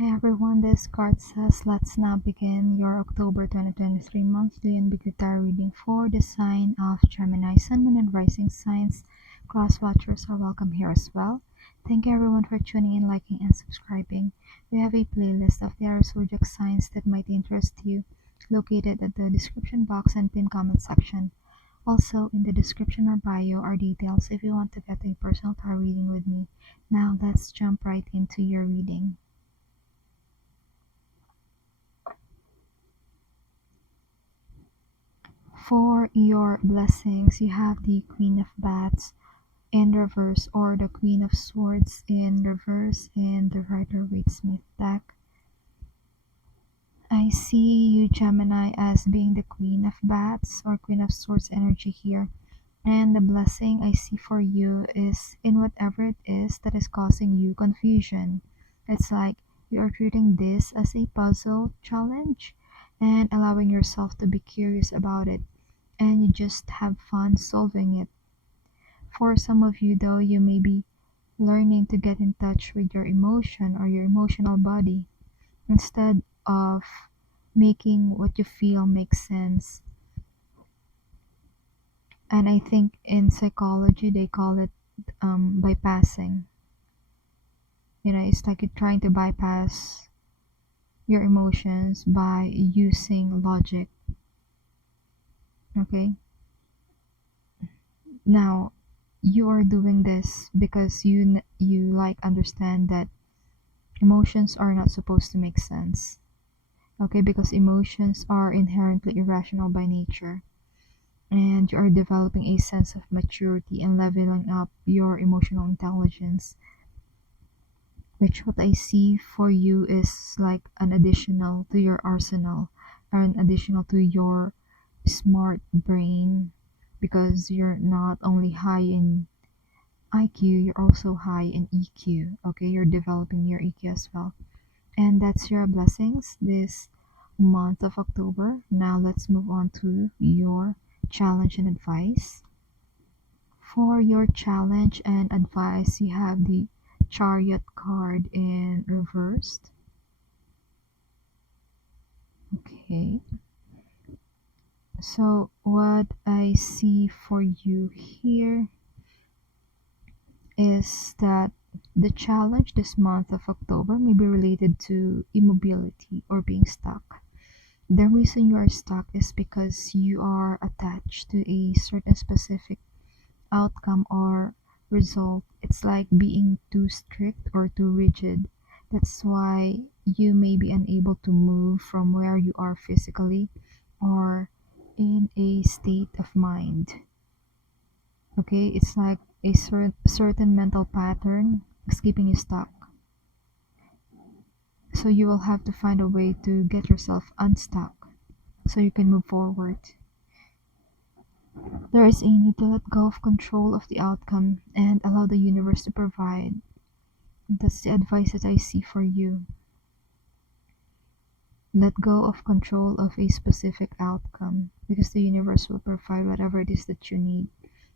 Hi everyone, this card says let's now begin your October 2023 monthly and weekly tarot reading for the sign of Gemini. Sun, Moon, and Rising signs. Cross watchers are welcome here as well. Thank you everyone for tuning in, liking, and subscribing. We have a playlist of the zodiac signs that might interest you, located at the description box and pinned comment section. Also, in the description or bio are details if you want to get a personal tarot reading with me. Now, let's jump right into your reading. For your blessings, you have the Queen of Bats in reverse or the Queen of Swords in reverse and the Rider-Waite-Smith deck. I see you, Gemini, as being the Queen of Bats or Queen of Swords energy here. And the blessing I see for you is in whatever it is that is causing you confusion. It's like you are treating this as a puzzle challenge and allowing yourself to be curious about it, and you just have fun solving it. For some of you, though, you may be learning to get in touch with your emotion or your emotional body instead of making what you feel make sense. And I think in psychology they call it bypassing. It's like you're trying to bypass your emotions by using logic. Okay? Now, you are doing this because you like understand that emotions are not supposed to make sense. Okay, because emotions are inherently irrational by nature, and you are developing a sense of maturity and leveling up your emotional intelligence, which what I see for you is like an additional to your arsenal, or an additional to your smart brain, because you're not only high in IQ, you're also high in EQ. Okay, you're developing your EQ as well. And that's your blessings this month of October. Now let's move on to your challenge and advice. For your challenge and advice, you have the Chariot card in reversed. Okay. So what I see for you here is that the challenge this month of October may be related to immobility or being stuck. The reason you are stuck is because you are attached to a certain specific outcome or result. It's like being too strict or too rigid. That's why you may be unable to move from where you are physically or in a state of mind. Okay, it's like a certain mental pattern is keeping you stuck. So you will have to find a way to get yourself unstuck so you can move forward. There is a need to let go of control of the outcome and allow the universe to provide. That's the advice that I see for you. Let go of control of a specific outcome because the universe will provide whatever it is that you need.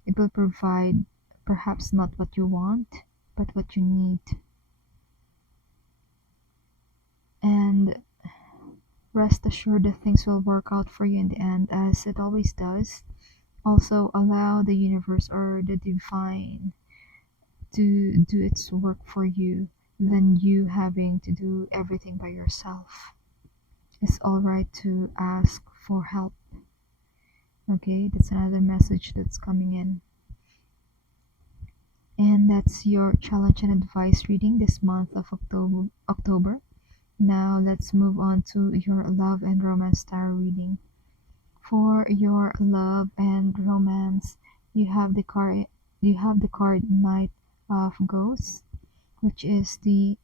It will provide perhaps not what you want, but what you need. And rest assured that things will work out for you in the end, as it always does. Also, allow the universe or the divine to do its work for you than you having to do everything by yourself. It's alright to ask for help. Okay, that's another message that's coming in. And that's your challenge and advice reading this month of October. Now let's move on to your love and romance tarot reading. For your love and romance, you have the card Knight of Ghosts, which is the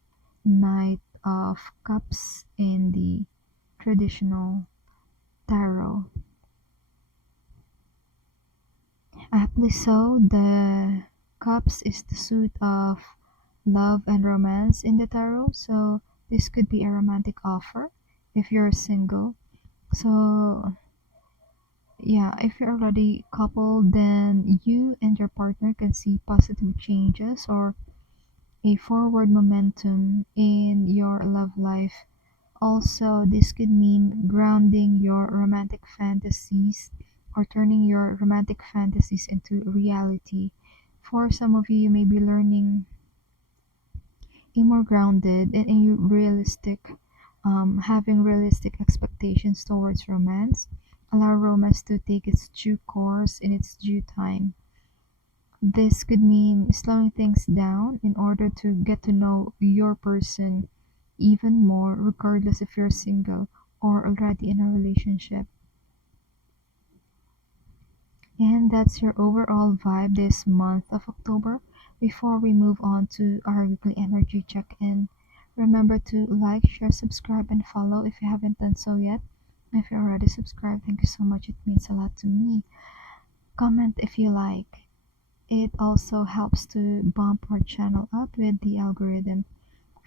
Knight of Cups in the traditional tarot. Aptly so, the Cups is the suit of love and romance in the tarot, so this could be a romantic offer if you're single. So yeah, if you're already coupled, then you and your partner can see positive changes or a forward momentum in your your love life. Also, this could mean grounding your romantic fantasies or turning your romantic fantasies into reality. For some of you, you may be learning a more grounded and a realistic, having realistic expectations towards romance. Allow romance to take its due course in its due time. This could mean slowing things down in order to get to know your person even more, regardless if you're single or already in a relationship. And that's your overall vibe this month of October. Before we move on to our weekly energy check in, remember to like, share, subscribe, and follow if you haven't done so yet. If you're already subscribed, thank you so much. It means a lot to me. Comment if you like. It also helps to bump our channel up with the algorithm.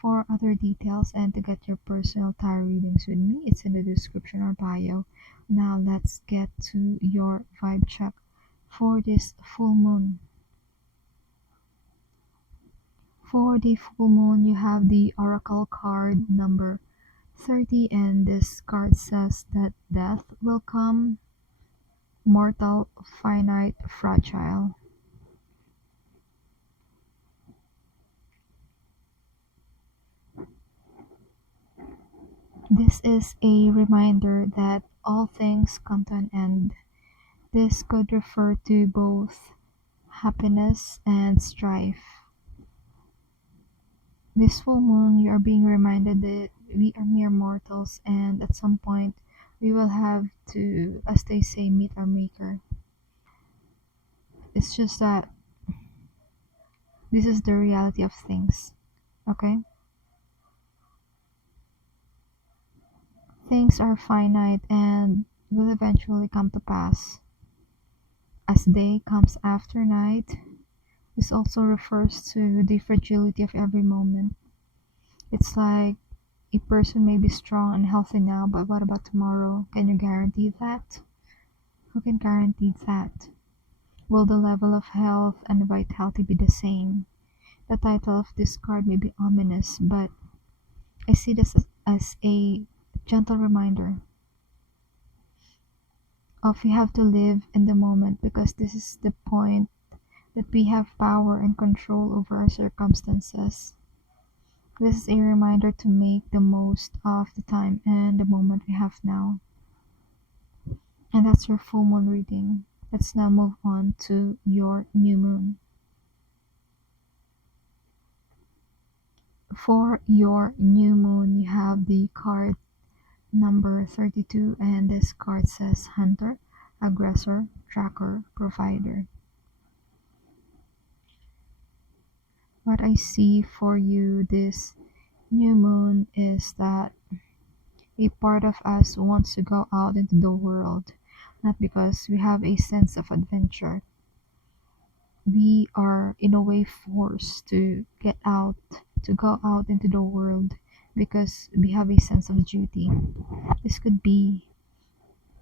For other details and to get your personal tarot readings with me, it's in the description or bio. Now let's get to your vibe check for this full moon. For the full moon, you have the oracle card number 30, and this card says that death will come, mortal, finite, fragile. This is a reminder that all things come to an end. This could refer to both happiness and strife. This full moon, you are being reminded that we are mere mortals, and at some point we will have to, as they say, meet our maker. It's just that this is the reality of things, okay? Things are finite and will eventually come to pass. As day comes after night, this also refers to the fragility of every moment. It's like a person may be strong and healthy now, but what about tomorrow? Can you guarantee that? Who can guarantee that? Will the level of health and vitality be the same? The title of this card may be ominous, but I see this as a gentle reminder of we have to live in the moment, because this is the point that we have power and control over our circumstances. This is a reminder to make the most of the time and the moment we have now. And that's your full moon reading. Let's now move on to your new moon. For your new moon, you have the card number 32, and this card says hunter, aggressor, tracker, provider. What I see for you this new moon is that a part of us wants to go out into the world, not because we have a sense of adventure. We are in a way forced to get out, to go out into the world because we have a sense of duty. This could be,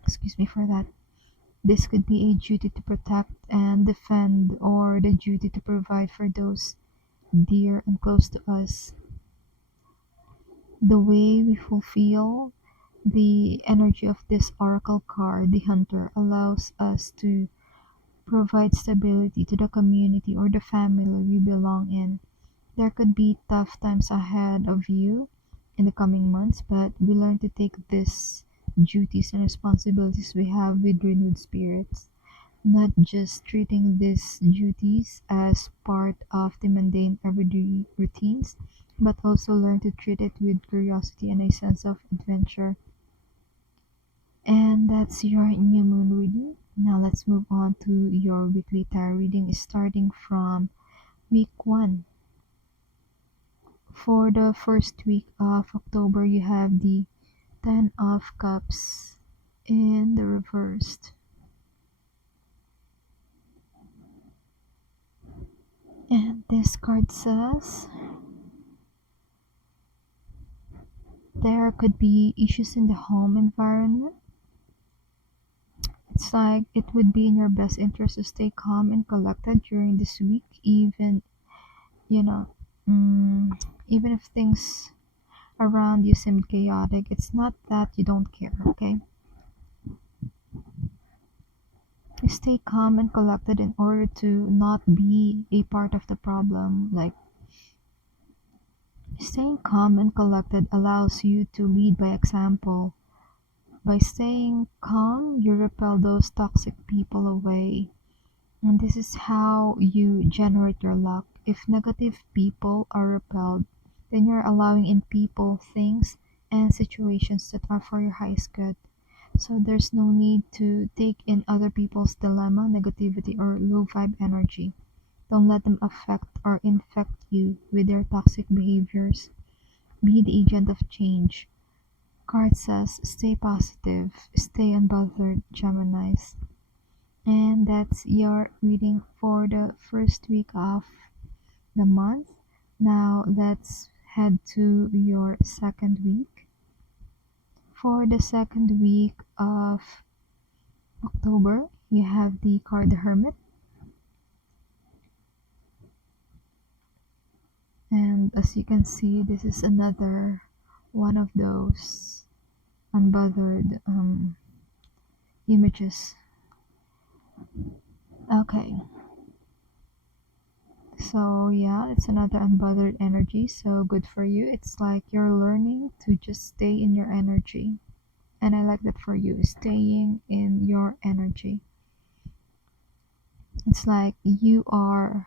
excuse me for that, this could be a duty to protect and defend, or the duty to provide for those dear and close to us. The way we fulfill the energy of this oracle card, the hunter, allows us to provide stability to the community or the family we belong in. There could be tough times ahead of you in the coming months, but we learn to take these duties and responsibilities we have with renewed spirits, not just treating these duties as part of the mundane everyday routines, but also learn to treat it with curiosity and a sense of adventure. And that's your new moon reading. Now let's move on to your weekly tarot reading, starting from week 1. For the first week of October, you have the 10 of Cups in the reversed. And this card says there could be issues in the home environment. It's like it would be in your best interest to stay calm and collected during this week, even, you know, even if things around you seem chaotic, it's not that you don't care, okay? You stay calm and collected in order to not be a part of the problem. Like, staying calm and collected allows you to lead by example. By staying calm, you repel those toxic people away. And this is how you generate your luck. If negative people are repelled, then you're allowing in people, things, and situations that are for your highest good. So there's no need to take in other people's dilemma, negativity, or low vibe energy. Don't let them affect or infect you with their toxic behaviors. Be the agent of change. Card says, stay positive, stay unbothered, Geminis. And that's your reading for the first week of the month. Now let's head to your second week. For the second week of October, you have the card the Hermit. And as you can see, this is another one of those unbothered images. Okay, so yeah, it's another unbothered energy, so good for you. It's like you're learning to just stay in your energy, and I like that for you, staying in your energy. It's like you are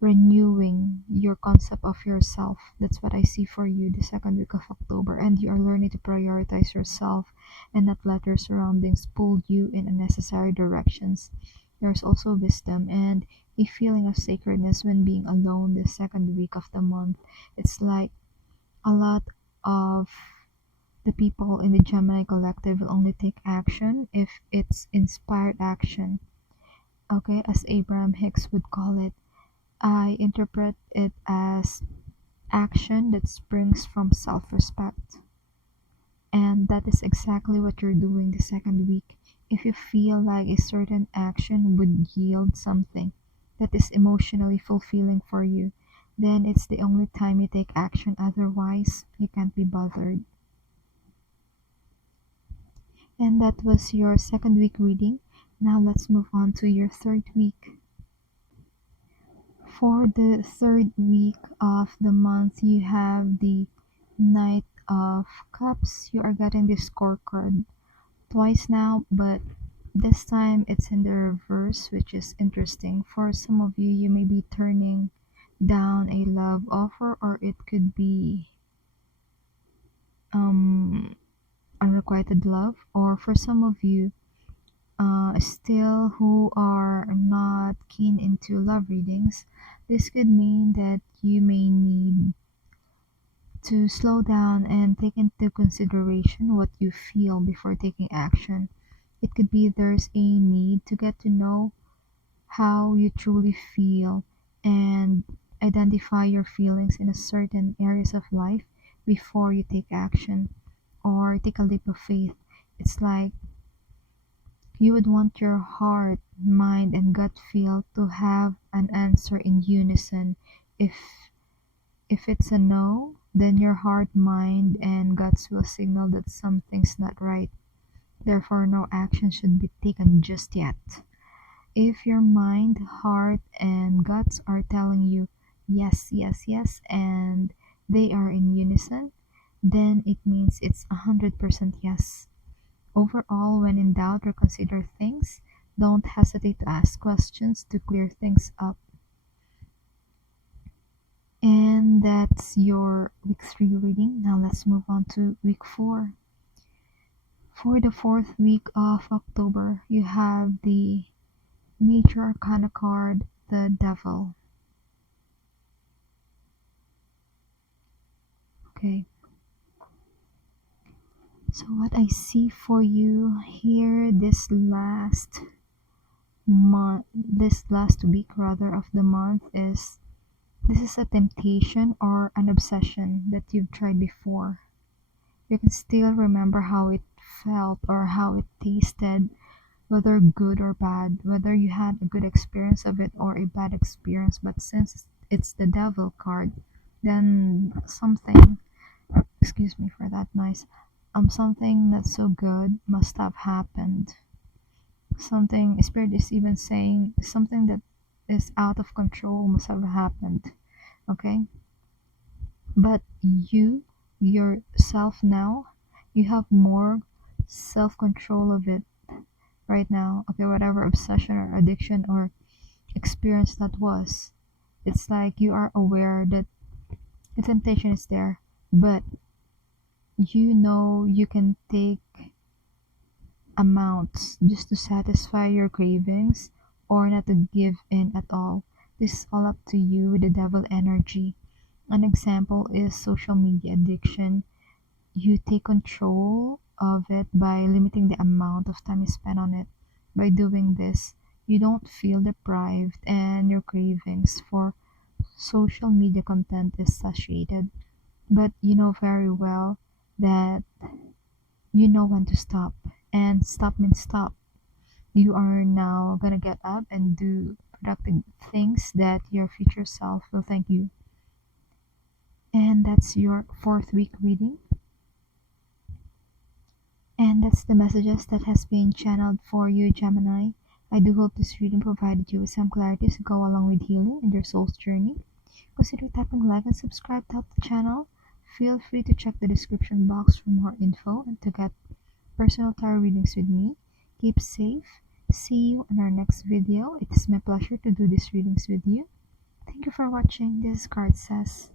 renewing your concept of yourself. That's what I see for you the second week of October, and you are learning to prioritize yourself and not let your surroundings pull you in unnecessary directions. There's also wisdom and a feeling of sacredness when being alone the second week of the month. It's like a lot of the people in the Gemini collective will only take action if it's inspired action. Okay, as Abraham Hicks would call it, I interpret it as action that springs from self-respect. And that is exactly what you're doing the second week. If you feel like a certain action would yield something that is emotionally fulfilling for you, then it's the only time you take action. Otherwise, you can't be bothered. And that was your second week reading. Now let's move on to your third week. For the third week of the month, you have the Knight of Cups. You are getting this scorecard twice now, but this time it's in the reverse, which is interesting. For some of you, you may be turning down a love offer, or it could be unrequited love, or for some of you, still who are not keen into love readings, this could mean that you may need to slow down and take into consideration what you feel before taking action. It could be there's a need to get to know how you truly feel and identify your feelings in a certain areas of life before you take action or take a leap of faith. It's like you would want your heart, mind, and gut feel to have an answer in unison. If if it's a no, then your heart, mind, and guts will signal that something's not right. Therefore, no action should be taken just yet. If your mind, heart, and guts are telling you yes, yes, yes, and they are in unison, then it means it's 100% yes. Overall, when in doubt or consider things, don't hesitate to ask questions to clear things up. And that's your week 3 reading. Now let's move on to week 4. For the fourth week of October, you have the Major Arcana card, the Devil. Okay. So what I see for you here this last week rather of the month is this is a temptation or an obsession that you've tried before. You can still remember how it felt or how it tasted, whether good or bad, whether you had a good experience of it or a bad experience. But since it's the Devil card, then something excuse me for that noise. Something not so good must have happened. Something spirit is even saying something that is out of control must have happened. Okay, but yourself now, you have more self-control of it right now. Okay, whatever obsession or addiction or experience that was, it's like you are aware that the temptation is there, but you know you can take amounts just to satisfy your cravings or not to give in at all. This is all up to you with the devil energy. An example is social media addiction. You take control of it by limiting the amount of time you spend on it. By doing this, you don't feel deprived and your cravings for social media content is satiated. But you know very well that you know when to stop. And stop means stop. You are now gonna get up and do productive things that your future self will thank you. And that's your fourth week reading. And that's the messages that has been channeled for you, Gemini. I do hope this reading provided you with some clarity to go along with healing and your soul's journey. Consider tapping like and subscribe to help the channel. Feel free to check the description box for more info and to get personal tarot readings with me. Keep safe. See you in our next video. It is my pleasure to do these readings with you. Thank you for watching. This is Card Says.